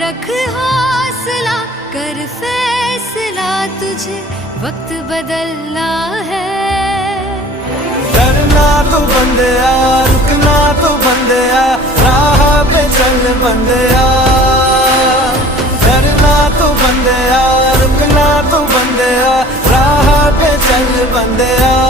रख हौसला, कर फैसला, तुझे वक्त बदलना है। डरना तो बंदिया, रुकना तो बंदिया, राह पे चल बंदिया। डरना तो बंदिया, रुकना तो बंदिया, राह पे चल बंदिया।